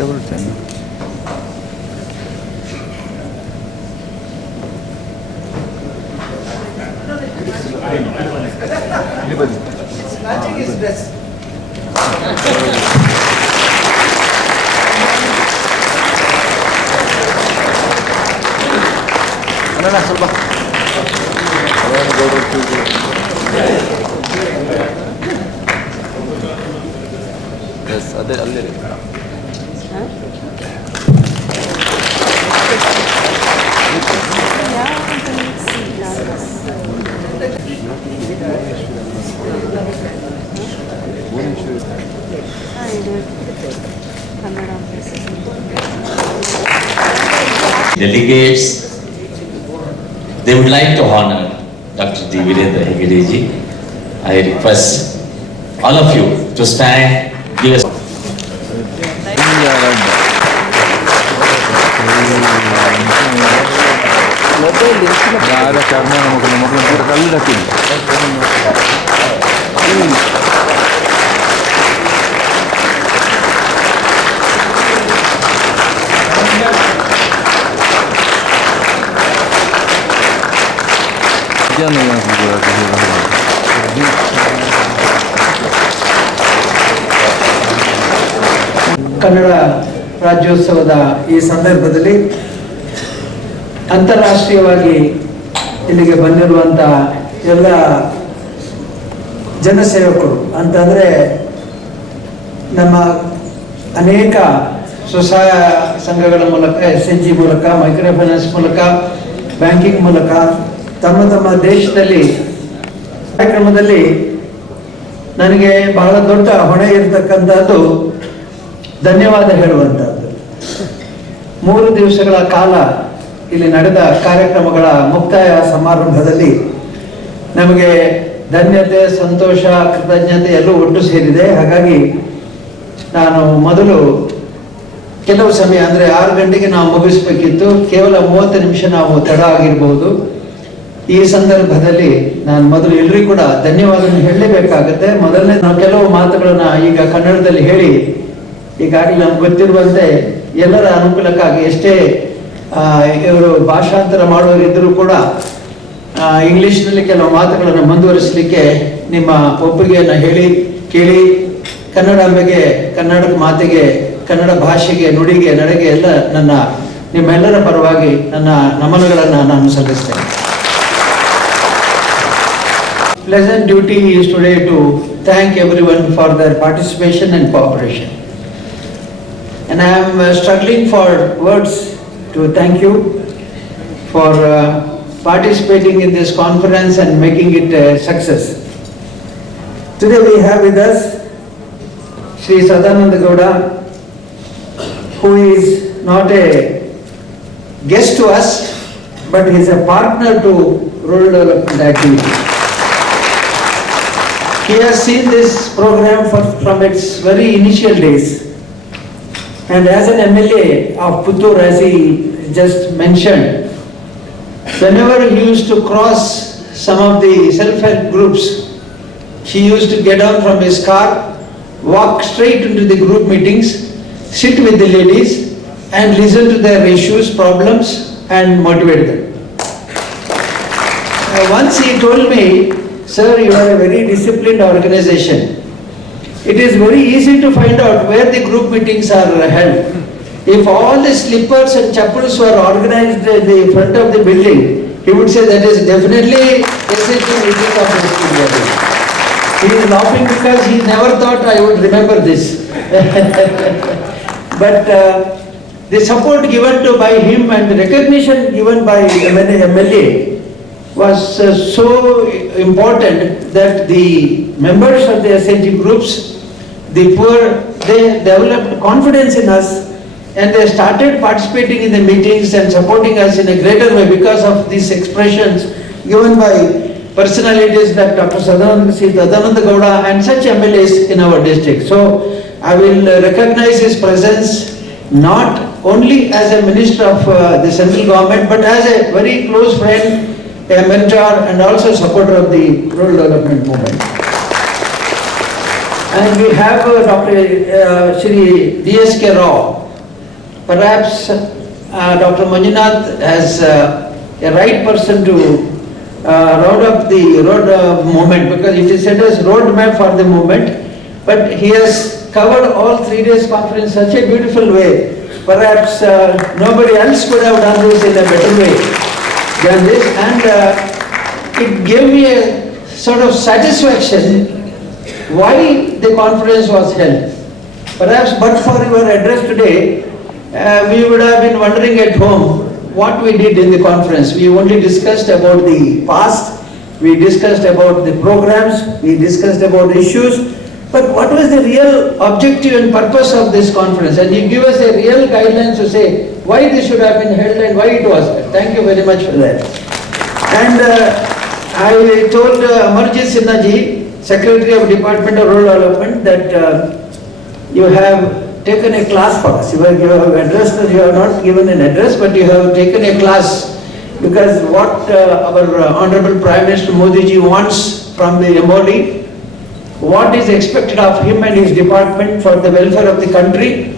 Double ten. ಸ್ವಲ್ಪ ಅದೇ ಅಲ್ಲೇ Delegates, they would like to honor Dr. D. Virendra Hegde ji. I request all of you to stand, give us. Kannada ರಾಜ್ಯೋತ್ಸವದ ಈ ಸಂದರ್ಭದಲ್ಲಿ ಅಂತಾರಾಷ್ಟ್ರೀಯವಾಗಿ ಇಲ್ಲಿಗೆ ಬಂದಿರುವಂಥ ಎಲ್ಲ ಜನಸೇವಕರು ಅಂತಂದರೆ ನಮ್ಮ ಅನೇಕ ಸ್ವಸಹಾಯ ಸಂಘಗಳ ಮೂಲಕ SHG ಮೂಲಕ ಮೈಕ್ರೋ ಫೈನಾನ್ಸ್ ಮೂಲಕ ಬ್ಯಾಂಕಿಂಗ್ ಮೂಲಕ ತಮ್ಮ ತಮ್ಮ ದೇಶದಲ್ಲಿ ಕಾರ್ಯಕ್ರಮದಲ್ಲಿ ನನಗೆ ಬಹಳ ದೊಡ್ಡ ಹೊಣೆ ಇರತಕ್ಕಂಥದ್ದು ಧನ್ಯವಾದ ಹೇಳುವಂಥದ್ದು. 3 ದಿವಸಗಳ ಕಾಲ ಇಲ್ಲಿ ನಡೆದ ಕಾರ್ಯಕ್ರಮಗಳ ಮುಕ್ತಾಯ ಸಮಾರಂಭದಲ್ಲಿ ನಮಗೆ ಧನ್ಯತೆ, ಸಂತೋಷ, ಕೃತಜ್ಞತೆ ಎಲ್ಲವೂ ಒಟ್ಟು ಸೇರಿದೆ. ಹಾಗಾಗಿ ನಾನು ಮೊದಲು ಕೆಲವು ಸಮಯ ಅಂದರೆ 6 ಗಂಟೆಗೆ ನಾವು ಮುಗಿಸ್ಬೇಕಿತ್ತು, ಕೇವಲ 30 ನಿಮಿಷ ನಾವು ತಡ ಆಗಿರ್ಬೋದು. ಈ ಸಂದರ್ಭದಲ್ಲಿ ನಾನು ಮೊದಲು ಎಲ್ಲರಿಗೂ ಕೂಡ ಧನ್ಯವಾದ ಹೇಳಲೇಬೇಕಾಗುತ್ತೆ. ಮೊದಲನೇ ನಾವು ಕೆಲವು ಮಾತುಗಳನ್ನ ಈಗ ಕನ್ನಡದಲ್ಲಿ ಹೇಳಿ, ಈಗಾಗಲೇ ನಮ್ಗೆ ಗೊತ್ತಿರುವಂತೆ ಎಲ್ಲರ ಅನುಕೂಲಕ್ಕಾಗಿ ಎಷ್ಟೇ ಇವರು ಭಾಷಾಂತರ ಮಾಡುವವರಿದ್ದರೂ ಕೂಡ ಇಂಗ್ಲಿಷ್ನಲ್ಲಿ ಕೆಲವು ಮಾತುಗಳನ್ನು ಮುಂದುವರಿಸಲಿಕ್ಕೆ ನಿಮ್ಮ ಒಪ್ಪಿಗೆಯನ್ನು ಕೇಳಿ ಕನ್ನಡಾಂಬೆಗೆ, ಕನ್ನಡದ ಮಾತಿಗೆ, ಕನ್ನಡ ಭಾಷೆಗೆ, ನುಡಿಗೆ, ನಡೆಗೆ ಎಲ್ಲ ನಿಮ್ಮೆಲ್ಲರ ಪರವಾಗಿ ನನ್ನ ನಮನಗಳನ್ನು ನಾನು ಸಲ್ಲಿಸ್ತೇನೆ. Pleasant duty is today to thank everyone for their participation and cooperation. And I am struggling for words to thank you for participating in this conference and making it a success. Today we have with us Sri Sadananda Gowda, who is not a guest to us, but he is a partner to rural development activities. He has seen this program from its very initial days, and as an MLA of Puttur, as he just mentioned, whenever he used to cross some of the self-help groups, he used to get down from his car, walk straight into the group meetings, sit with the ladies and listen to their issues, problems and motivate them. Once he told me, "Sir, you are a very disciplined organization. It is very easy to find out where the group meetings are held. If all the slippers and chappals were organized in the front of the building, he would say that is definitely SHG meeting of Skdrdp." He is laughing because he never thought I would remember this. But the support given by him and the recognition given by MLA was so important that the members of the SHG groups, the poor, they developed confidence in us and they started participating in the meetings and supporting us in a greater way because of these expressions given by personalities like Dr. Sadananda Gowda and such MLAs in our district. So I will recognize his presence not only as a minister of the central government, but as a very close friend, a mentor and also supporter of the rural development movement. And we have Dr. Shri D.S.K. Rao. Perhaps Dr. Manjunath has a right person to round up the road movement, because it is set as road map for the movement. But he has covered all 3 days conference in such a beautiful way. Perhaps nobody else could have done this in a better way than this. And it gave me a sort of satisfaction why the conference was held. Perhaps but for your address today, we would have been wondering at home what we did in the conference. We only discussed about the past, we discussed about the programs, we discussed about issues, but what was the real objective and purpose of this conference? And you give us a real guidelines to say why this should have been held and why it was held. Thank you very much for that. And I told Amarjit ji, Secretary of Department of Rural Development, that you have taken a class for us. You have addressed, you have not given an address, but you have taken a class, because what our Honorable Prime Minister Modi ji wants from the MOD, what is expected of him and his department for the welfare of the country,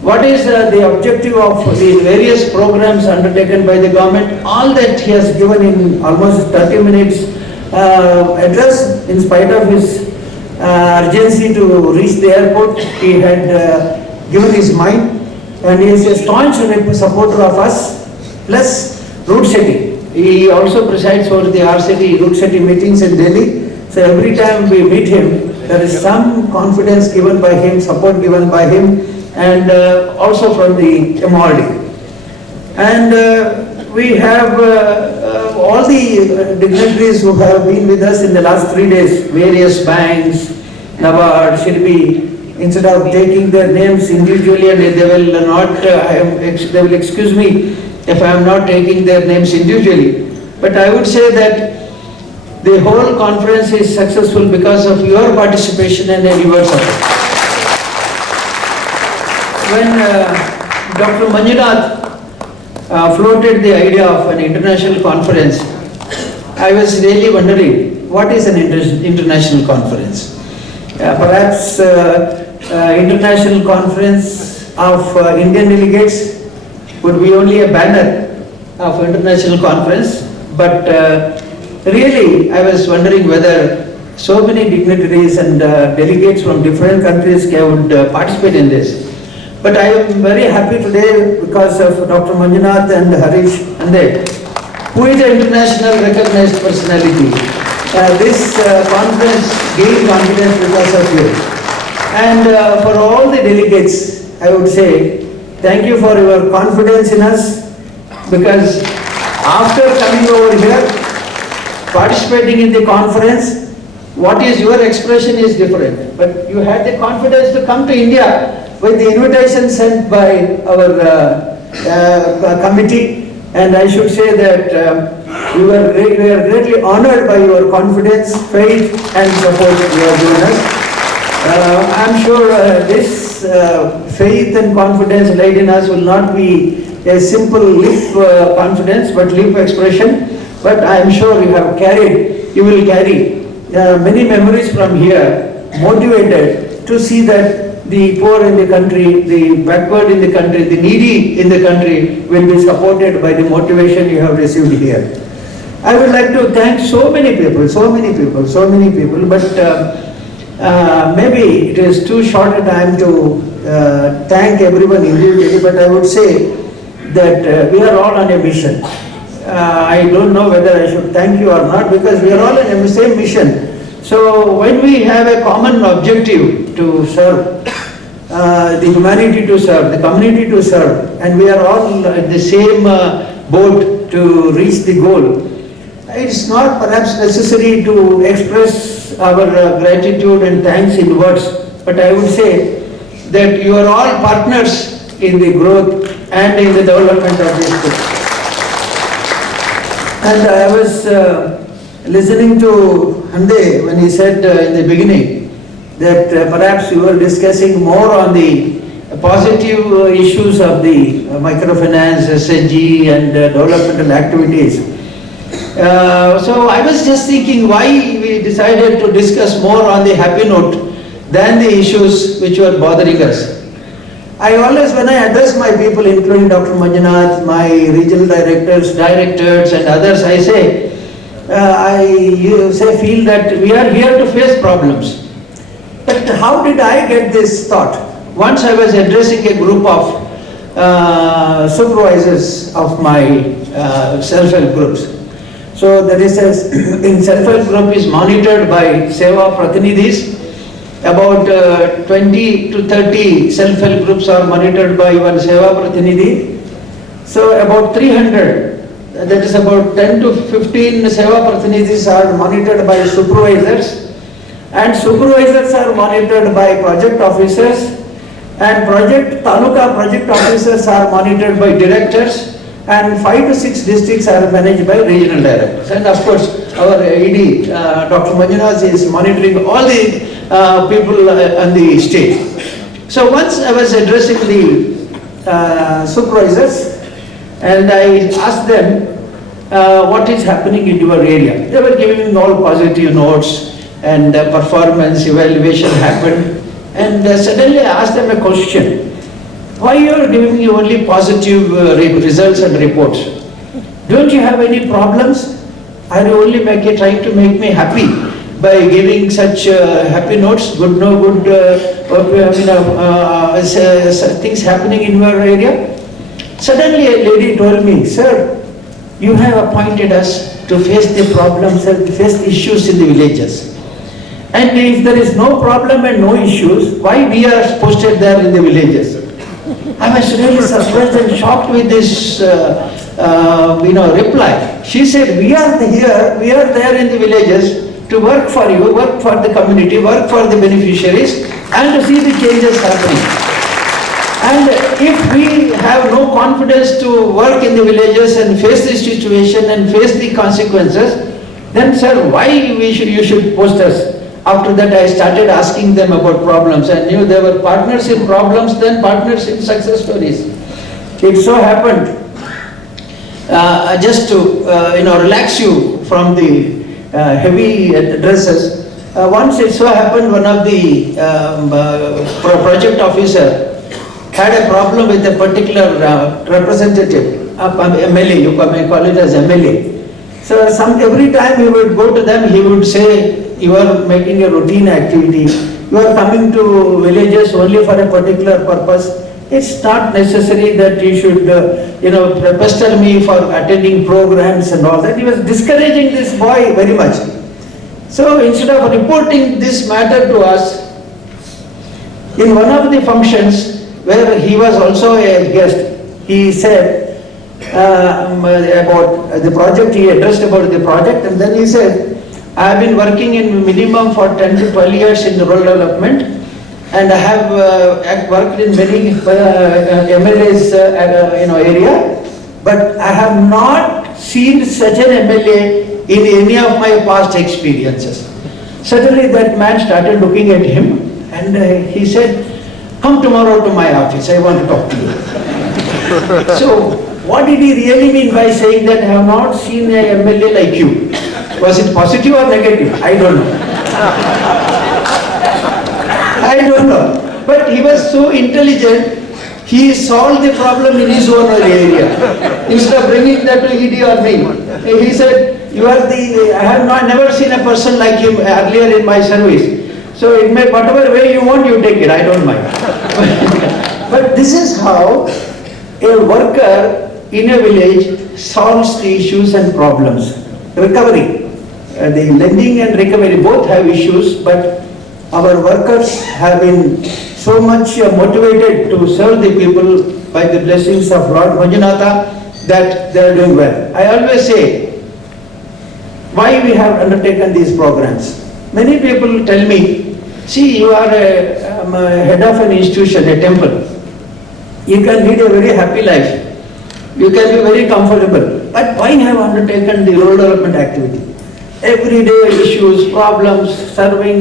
what is the objective of the various programs undertaken by the government, all that he has given in almost 30 minutes address. In spite of his urgency to reach the airport, he had given his mind, and he is a staunch supporter of us, plus route setting. He also presides over the RCT, route setting meetings in Delhi. So every time we meet him, there is some confidence given by him, support given by him, and also from the MOD. And we have all the dignitaries who have been with us in the last 3 days, various banks, NABARD, SHIRBI, instead of taking their names individually, and they will not, they will excuse me if I am not taking their names individually. But I would say that the whole conference is successful because of your participation and your support. When Dr. Manjunath floated the idea of an international conference, I was really wondering, what is an international conference? Perhaps international conference of Indian delegates would be only a banner of international conference, but really, I was wondering whether so many dignitaries and delegates from different countries would participate in this. But I am very happy today because of Dr. Manjunath and Harish Ande, who is an international recognized personality. This conference gained confidence because of you. And for all the delegates, I would say, thank you for your confidence in us, because after coming over here, participating in the conference, what is your expression is different. But you had the confidence to come to India with the invitation sent by our committee, and I should say that we are greatly honored by your confidence, faith and support you have given us. I am sure this faith and confidence laid in us will not be a simple lip confidence, but lip expression. But I am sure you will carry many memories from here, motivated to see that the poor in the country, the backward in the country, the needy in the country will be supported by the motivation you have received here. I would like to thank so many people, but maybe it is too short a time to thank everyone individually, but I would say that we are all on a mission. I don't know whether I should thank you or not, because we are all in the same mission. So when we have a common objective to serve, the humanity to serve, the community to serve, and we are all at the same boat to reach the goal, it's not perhaps necessary to express our gratitude and thanks in words, but I would say that you are all partners in the growth and in the development of this country. And I was listening to Hande when he said in the beginning that perhaps we were discussing more on the positive issues of the microfinance, SHG and developmental activities. So I was just thinking why we decided to discuss more on the happy note than the issues which were bothering us. I always, when I address my people, including Dr. Manjunath, my regional directors and others, I say, feel that we are here to face problems. But how did I get this thought? Once I was addressing a group of supervisors of my self-help groups. So there is in self-help group is monitored by Seva Pratinidhis. About 20 to 30 self-help groups are monitored by one Seva Pratinidhi. So about 300, that is about 10 to 15 Seva Pratinidhis are monitored by supervisors, and supervisors are monitored by project officers, and Taluka project officers are monitored by directors, and 5 to 6 districts are managed by regional directors. And of course, our ED, Dr. Manjunath, is monitoring all the people on the state. So once I was addressing the supervisors, and I asked them, what is happening in your area? They were giving all positive notes, and performance evaluation happened. And suddenly I asked them a question. Why you are giving me only positive results and reports? Don't you have any problems? Are you only trying to make me happy by giving such happy notes, things happening in your area? Suddenly a lady told me, sir, you have appointed us to face the problems and face the issues in the villages. And if there is no problem and no issues, why we are posted there in the villages? I was really surprised and shocked with this reply. She said, we are there in the villages to work for you, work for the community, work for the beneficiaries, and to see the changes happening. And if we have no confidence to work in the villages and face the situation and face the consequences, then sir, why you should post us? After that, I started asking them about problems. I knew they were partners in problems, then partners in success stories. It so happened, just to relax you from the heavy addresses, once it so happened one of the project officer had a problem with a particular representative, MLA, you may call it as MLA. So every time he would go to them, he would say, you are making a routine activity, you are coming to villages only for a particular purpose. It's not necessary that you should, pester me for attending programs and all that. He was discouraging this boy very much. So instead of reporting this matter to us, in one of the functions where he was also a guest, he said about the project, he addressed about the project, and then he said, I have been working in minimum for 10 to 12 years in rural development, and I have worked in many MLAs area, but I have not seen such an MLA in any of my past experiences. Suddenly that man started looking at him, and he said, come tomorrow to my office, I want to talk to you. So what did he really mean by saying that I have not seen a MLA like you? Was it positive or negative? I don't know. I don't know. But he was so intelligent, he solved the problem in his own area. Instead of bringing that to ED or me, he said, I have never seen a person like him earlier in my service. So it may, whatever way you want, you take it, I don't mind. But this is how a worker in a village solves the issues and problems. Recovery. The lending and recovery both have issues, but our workers have been so much motivated to serve the people by the blessings of Lord Manjunatha that they are doing well. I always say, why we have undertaken these programs? Many people tell me, see, you are a head of an institution, a temple. You can lead a very happy life. You can be very comfortable. But why have undertaken the rural development activity? Everyday issues, problems, serving,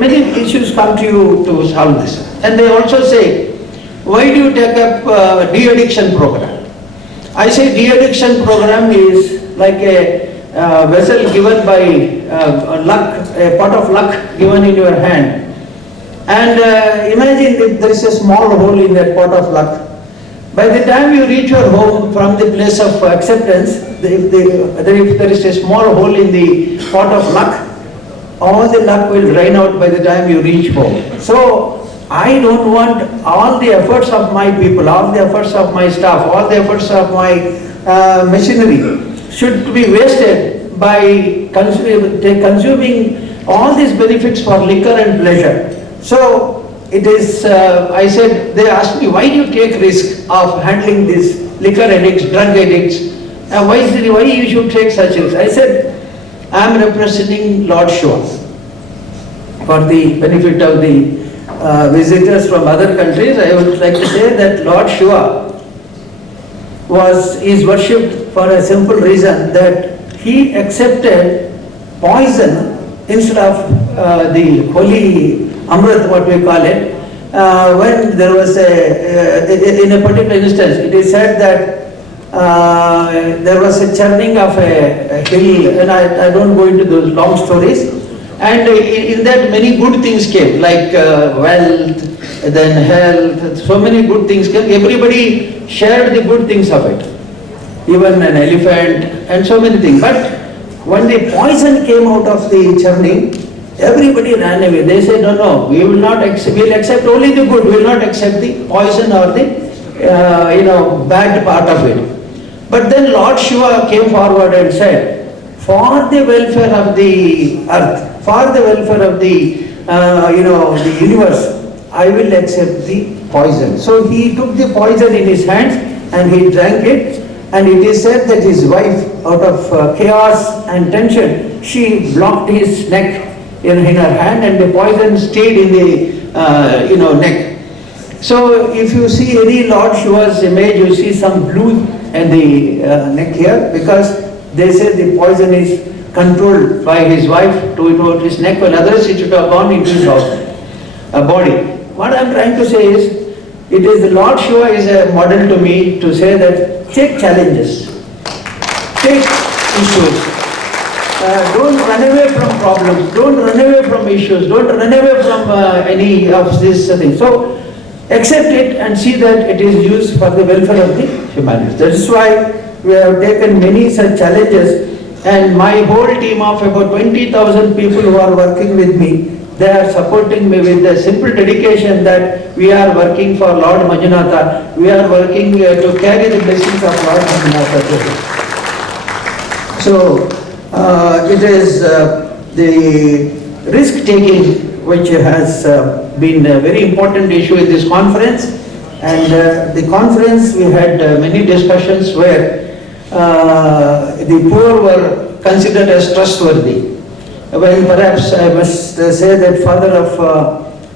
many issues come to you to solve this. And they also say, why do you take up de-addiction program? I say de-addiction program is like a vessel given by luck, a pot of luck given in your hand. And imagine if there is a small hole in that pot of luck. By the time you reach your home from the place of acceptance, if there is a small hole in the pot of luck, all the luck will drain out by the time you reach home. So I don't want all the efforts of my people, all the efforts of my staff, all the efforts of my machinery should be wasted by consuming all these benefits for liquor and pleasure. So it is, I said, they asked me, why do you take risk of handling these liquor addicts, drug addicts, and why you should take such risk? I said, I am representing Lord Shiva for the benefit of the visitors from other countries. I would like to say that Lord Shiva is worshipped for a simple reason, that he accepted poison instead of the holy Amrit, what we call it. When there was in a particular instance, it is said that there was a churning of a hill, and I don't go into those long stories. And in that many good things came, like wealth, then health, so many good things came. Everybody shared the good things of it, even an elephant and so many things. But when the poison came out of the churning, everybody ran away. They said, no, we will not accept, we will accept only the good, we will not accept the poison or the bad part of it. But then Lord Shiva came forward and said, for the welfare of the earth, for the welfare of the the universe, I will accept the poison. So he took the poison in his hands and he drank it, and it is said that his wife, out of chaos and tension, she blocked his neck in her hand, and the poison stayed in the neck. So if you see any Lord Shiva's image, you see some blue in the neck here, because they say the poison is controlled by his wife to his neck, while others it should have gone into his body. What I am trying to say is, it is the Lord Shiva is a model to me to say that take challenges, take issues, don't run away from problems, don't run away from issues, don't run away from any of these things. So accept it and see that it is used for the welfare of the humanity. That is why we have taken many such challenges, and my whole team of about 20,000 people who are working with me, they are supporting me with the simple dedication that we are working for Lord Manjunatha, we are working to carry the blessings of Lord Manjunatha. So it is the risk taking which has been a very important issue in this conference, and the conference we had many discussions where the poor were considered as trustworthy. Well, perhaps I must say that father of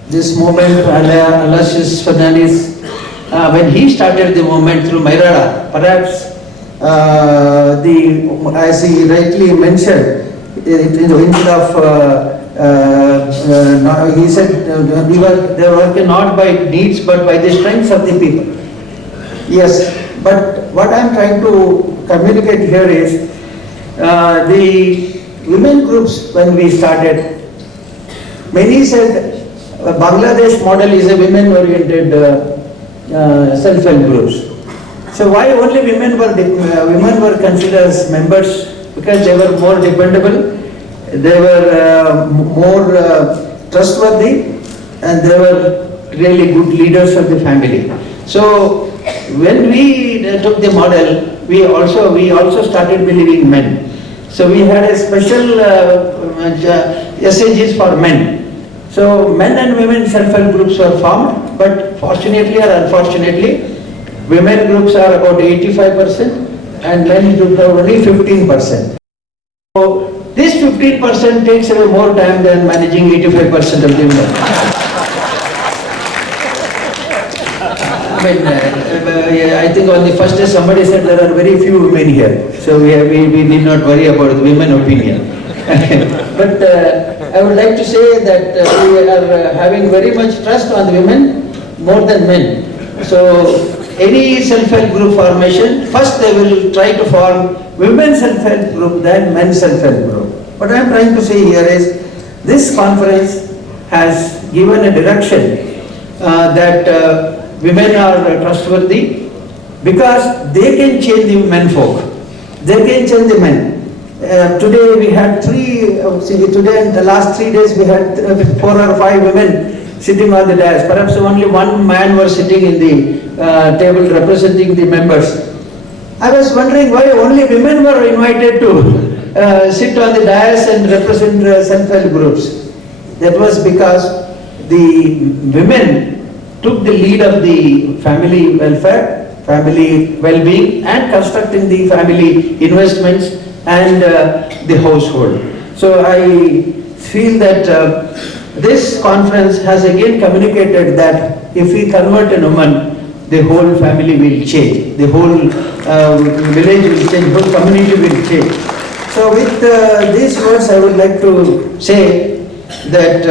this movement, Aloysius Fernandez, when he started the movement through Mairada, perhaps as he rightly mentioned, instead of he said they were working not by needs but by the strengths of the people. Yes, but what I am trying to communicate here is the women groups, when we started, many said Bangladesh model is a women-oriented self-help groups. So why only women were considered as members? Because they were more dependable, they were more trustworthy, and they were really good leaders of the family. So when we took the model, we also started believing men. So we had a special SAGs for men. So men and women self-help groups were formed, but fortunately or unfortunately, women groups are about 85% and men groups are only 15%. So this 15% takes away more time than managing 85% of the women. I think on the first day somebody said there are very few women here, so we need not worry about the women opinion. But I would like to say that we are having very much trust on the women more than men. So any self-help group formation, first they will try to form women's self-help group, then men's self-help group. What I am trying to say here is, this conference has given a direction that women are trustworthy because they can change the men folk. They can change the men. Today we had today in the last 3 days we had 4 or 5 women sitting on the dais. Perhaps only one man was sitting in the table representing the members. I was wondering why only women were invited to sit on the dais and represent self-help groups. That was because the women took the lead of the family welfare, family well-being, and constructing the family investments and the household. So I feel that this conference has again communicated that if we convert a woman, the whole family will change, the whole village will change, the whole community will change. So with these words I would like to say that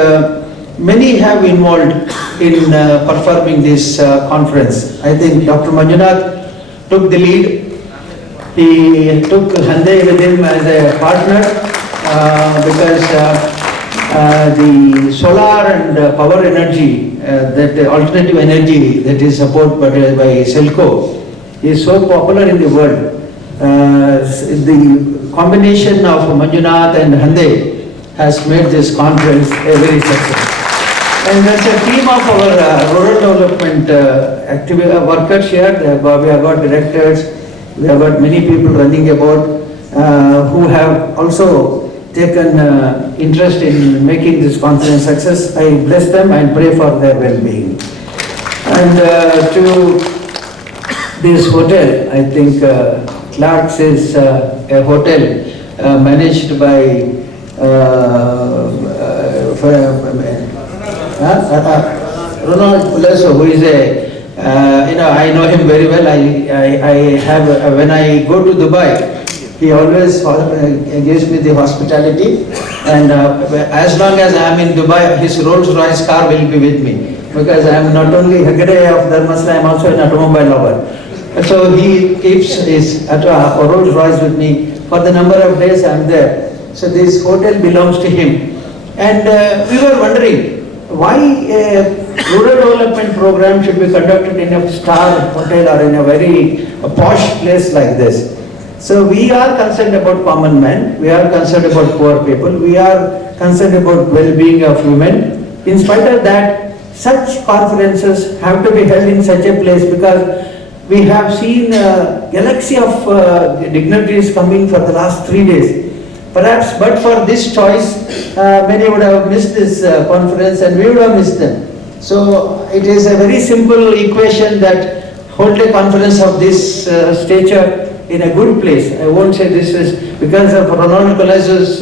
many have involved in performing this conference. I think Dr. Manjunath took the lead. He took Hande with him as a partner because the solar and power energy, that alternative energy that is supported by Selco is so popular in the world. The combination of Manjunath and Hande has made this conference a very success. And as a team of our rural development workers here, we have got directors, we have got many people running about who have also taken interest in making this conference success. I bless them and pray for their well-being. And to this hotel, I think Clark's is a hotel managed by Ronald Puleso, who is a I know him very well. I have when I go to Dubai, he always gives me the hospitality, and as long as I am in Dubai, his Rolls Royce car will be with me, because I am not only Hegde of Dharmasala, I am also an automobile lover. So he keeps his Rolls Royce with me for the number of days I am there. So this hotel belongs to him, and we were wondering why a rural development program should be conducted in a star hotel or in a very posh place like this. So we are concerned about common man, we are concerned about poor people, we are concerned about well-being of women. In spite of that, such conferences have to be held in such a place, because we have seen a galaxy of dignitaries coming for the last 3 days. Perhaps, but for this choice, many would have missed this conference, and we would have missed them. So it is a very simple equation that hold a conference of this stature in a good place. I won't say this is because of Ronald Colas's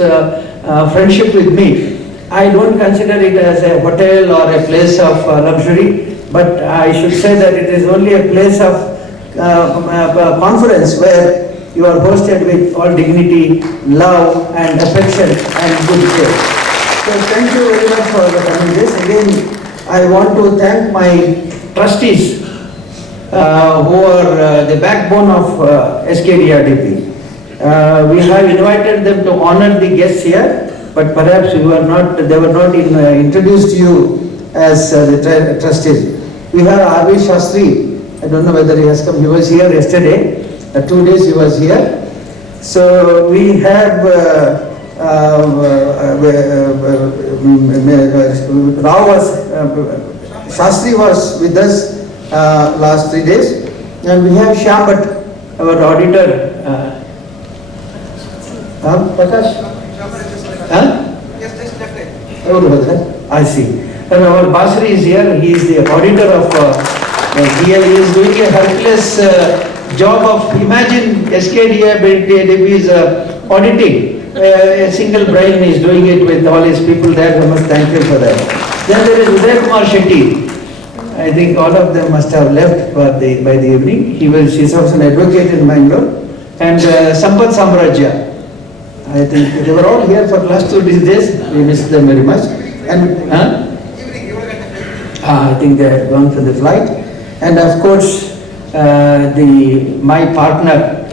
friendship with me. I don't consider it as a hotel or a place of luxury, but I should say that it is only a place of conference where you are hosted with all dignity, love and affection and good care. So thank you very much for coming this. Again, I want to thank my trustees who are the backbone of Skdrdp. We have invited them to honor the guests here, but perhaps they were not introduced to you as the trustees. We have Avi Shastri. I don't know whether he has come. He was here yesterday. 2 days he was here. So we have Shastri was with us last 3 days, and we have Shyam Bhatt, our auditor. Prakash? I see. And our Basri is here. He is the auditor of. He is doing a Hercules job of, imagine Skdrdp is auditing. A single brain is doing it with all his people there. We must thank him for that. Then there is Uday Kumar Shetty. I think all of them must have left by the evening. He is also an advocate in Bangalore. And Sampath Samrajya. I think they were all here for the last 2 days. We missed them very much. And I think they had gone for the flight. And of course, my partner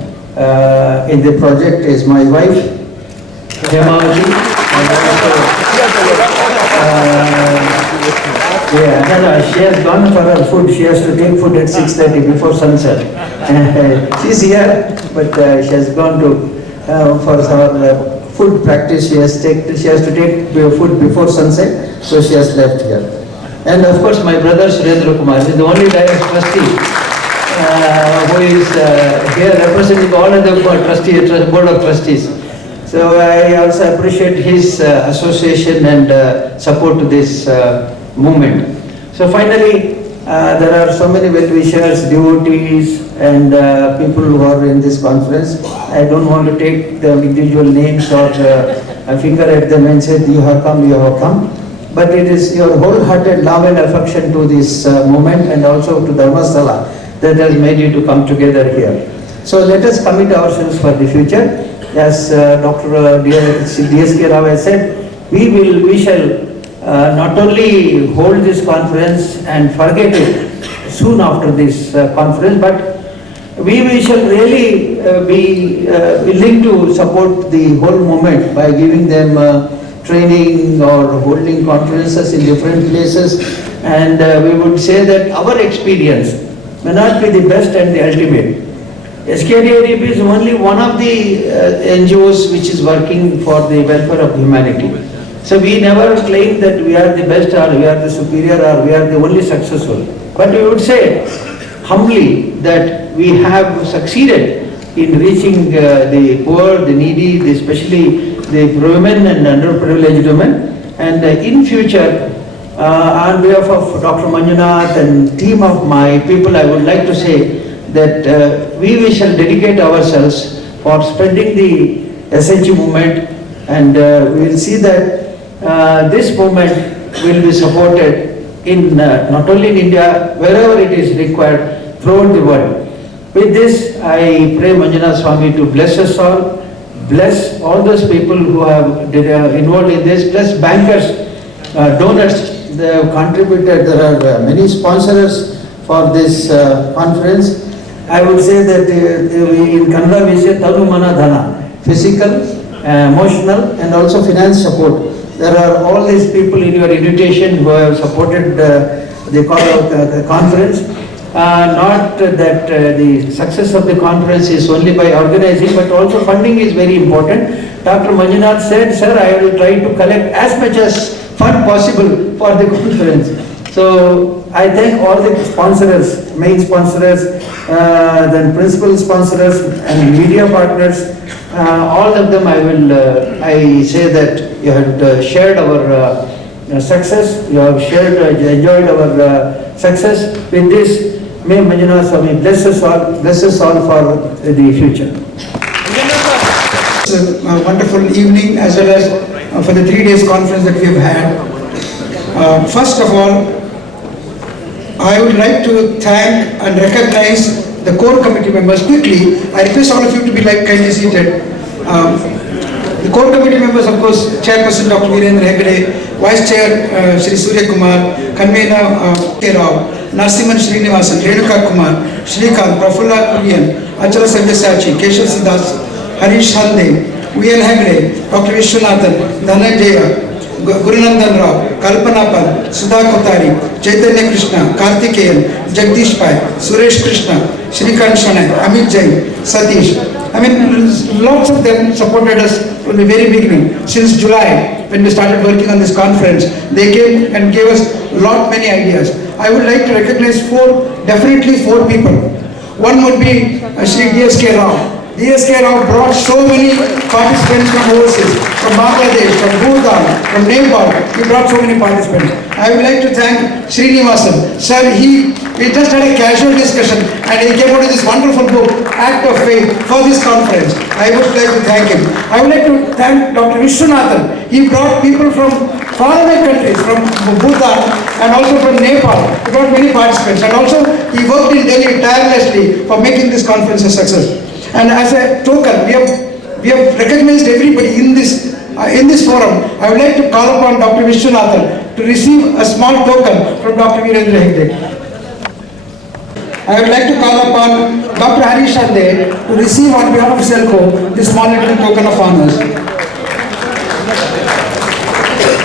in the project is my wife, Hemavati, and also She has gone for her food. She has to take food at 6:30 before sunset. She's here, but she has gone to for her food practice. She has to take food before sunset, so she has left here. And of course, my brother Surendra Kumar is the only direct trustee who is here representing all of the board of trustees. So I also appreciate his association and support to this movement. So finally, there are so many well-wishers, devotees, and people who are in this conference. I don't want to take the individual names or a finger at them and say, you have come, you have come. But it is your wholehearted love and affection to this movement and also to Dharmasthala that has made you to come together here. So let us commit ourselves for the future. As Dr. D.S.K. Rao has said, we shall not only hold this conference and forget it soon after this conference, but we shall really be willing to support the whole movement by giving them training or holding conferences in different places. And we would say that our experience may not be the best and the ultimate. Skdrdp is only one of the NGOs which is working for the welfare of humanity. So we never claim that we are the best or we are the superior or we are the only successful. But we would say humbly that we have succeeded in reaching the poor, the needy, especially the women and underprivileged women. And in future, on behalf of Dr. Manjunath and team of my people, I would like to say that we shall dedicate ourselves for spreading the SHG movement, and we will see that this movement will be supported in not only in India, wherever it is required throughout the world. With this, I pray Manjunath Swami to bless us all, bless all those people who have involved in this, plus bankers, donors, they have contributed. There are many sponsors for this conference. I would say that in Kannada we say Tanu Mana Dhana, physical, emotional and also finance support. There are all these people in your invitation who have supported the conference. Not that the success of the conference is only by organizing, but also funding is very important. Dr. Manjunath said, sir, I will try to collect as much as fund possible for the conference. So I thank all the sponsors, main sponsors, then principal sponsors and media partners. All of them I say that you had shared our success, you have enjoyed our success. With this, may Manjunath Swami bless us all for the future. It's a wonderful evening as well as for the 3 days conference that we have had. First of all, I would like to thank and recognize the core committee members quickly. I request all of you to be kindly seated. The core committee members, of course, Chairperson Dr. Virendra Hegde, Vice Chair Shri Surya Kumar, Convener K. Rao, Narsimhan Srinivasan, Renuka Kumar, Shrikant, Prafulla Kurian, Achala Sabyasachi, Keshav Siddhas, Harish Hande, V.L. Hegde, Dr. Vishwanathan, Dhananjaya, Gurunandan Rao, Kalpana Pal, Sudha Kotari, Chaitanya Krishna, Karthikeyan, Jagdish Pai, Suresh Krishna, Shrikant Shanay, Amit Jain, Satish. I mean, lots of them supported us from the very beginning. Since July, when we started working on this conference, they came and gave us many ideas. I would like to recognize definitely four people. One would be Shri D.S.K. Rao. D.S.K. Rao brought so many participants from overseas, from Bangladesh, from Bhutan, from Nepal. He brought so many participants. I would like to thank Srinivasan. Sir, we just had a casual discussion and he came out with this wonderful book, Act of Faith, for this conference. I would like to thank him. I would like to thank Dr. Vishwanathan. He brought people from faraway countries, from Bhutan and also from Nepal. He brought many participants and also he worked in Delhi tirelessly for making this conference a success. And as a token, we have recognized everybody in this forum. I would like to call upon Dr. Vishwanathan to receive a small token from Dr. Virendra Hegde. I would like to call upon Dr. Harish Hande to receive on behalf of Selco this small little token of honors.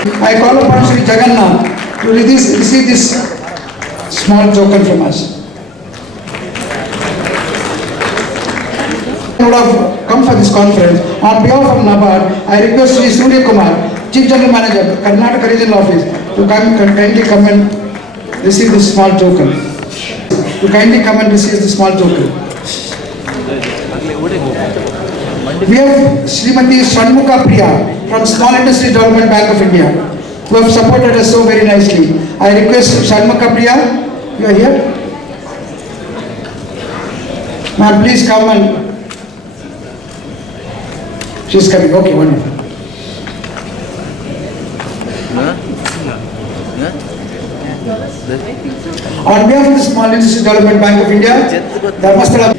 I call upon Sri Jagannath to receive this small token from us. I would have come for this conference. On behalf of NABARD, I request Sri Surya Kumar, Chief General Manager, Karnataka Regional Office, to kindly come and receive this small token. To kindly come and receive this small token. We have Srimati Shanmukha Priya from Small Industry Development Bank of India, who have supported us so very nicely. I request Shanmukha Priya, you are here? Ma'am, please come and... She's coming, okay, wonderful. On behalf of the Small Industry Development Bank of India, Dharmasthala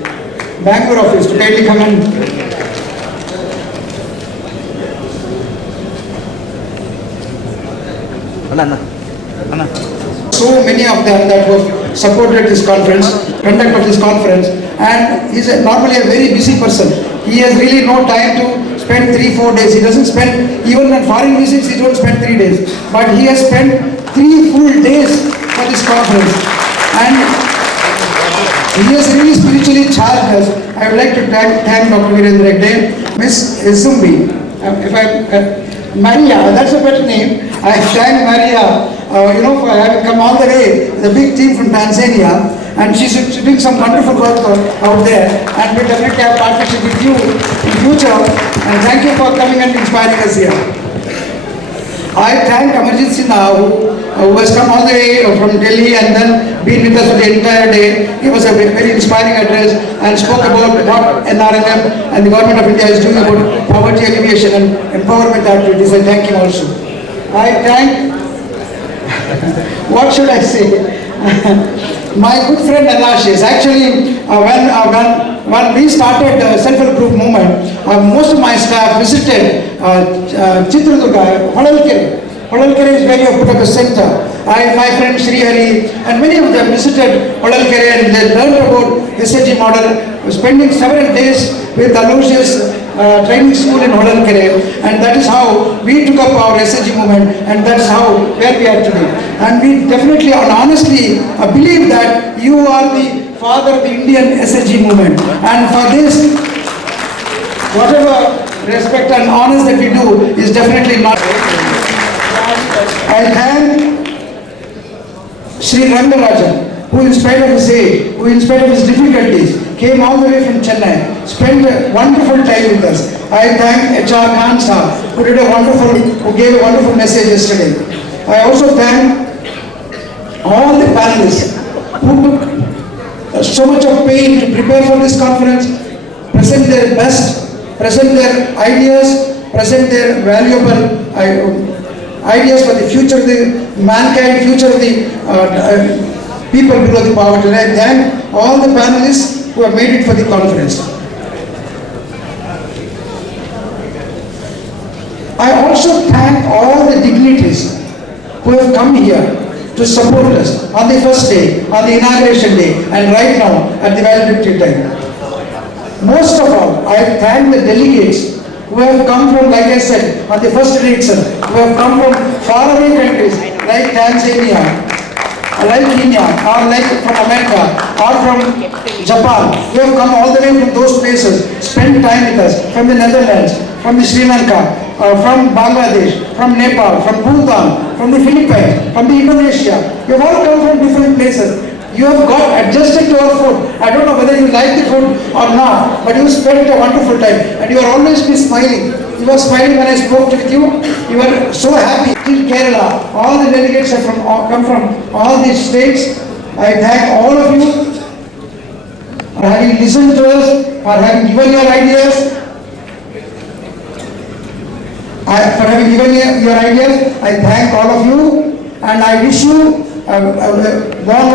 Bangalore office, to kindly come and... So many of them that have supported this conference, conduct of this conference, and he's normally a very busy person. He has really no time to spend 3-4 days. He doesn't spend, even on foreign visits, he don't spend 3 days. But he has spent 3 full days for this conference. And he has really spiritually charged us. I would like to thank Dr. Virendra again, Miss Zumbi, Maria, that's a better name. I thank Maria, for having come all the way, the big team from Tanzania, and she's doing some wonderful work out there, and we definitely have partnership with you in future, and thank you for coming and inspiring us here. I thank Amarjit Sinha, who has come all the way from Delhi and then been with us for the entire day. He was a very inspiring address and spoke about what NRLM and the Government of India is doing about poverty alleviation and empowerment activities. I thank him also. I thank, what should I say? My good friend Alashis. Actually, when we started the self-help group movement, most of my staff visited Chitradurga, Holalkere is where you have put up a center. My friend Sri Hari and many of them visited Holalkere and they learned about SHG model, spending several days with Aloysius training school in Holalkere, and that is how we took up our SHG movement, and that's how where we are today. And we definitely and honestly believe that you are the father of the Indian SHG movement, and for this, whatever respect and honors that we do is definitely not. I thank Sri Rangarajan, who in spite of his age, who in spite of his difficulties, came all the way from Chennai, spent a wonderful time with us. I thank HR Khan Sir, who gave a wonderful message yesterday. I also thank all the panelists who took so much of pain to prepare for this conference, present their best, present their ideas, present their valuable ideas for the future of the mankind, future of the people below the poverty. And I thank all the panelists who have made it for the conference. I also thank all the dignitaries who have come here to support us on the first day, on the inauguration day, and right now at the valedictory time. Most of all, I thank the delegates who have come from, like I said, on the first day itself, who have come from faraway countries like Tanzania, like Kenya, or like from America, or from Japan. Who have come all the way from those places, spent time with us, from the Netherlands, from the Sri Lanka, from Bangladesh, from Nepal, from Bhutan, from the Philippines, from the Indonesia. You have all come from different places. You have got adjusted to our food. I don't know whether you like the food or not, but you spent a wonderful time, and you are always be smiling. You were smiling when I spoke with you. You were so happy. In Kerala, all the delegates have come from all these states. I thank all of you for having listened to us, for having given your ideas. I thank all of you, and I wish you a long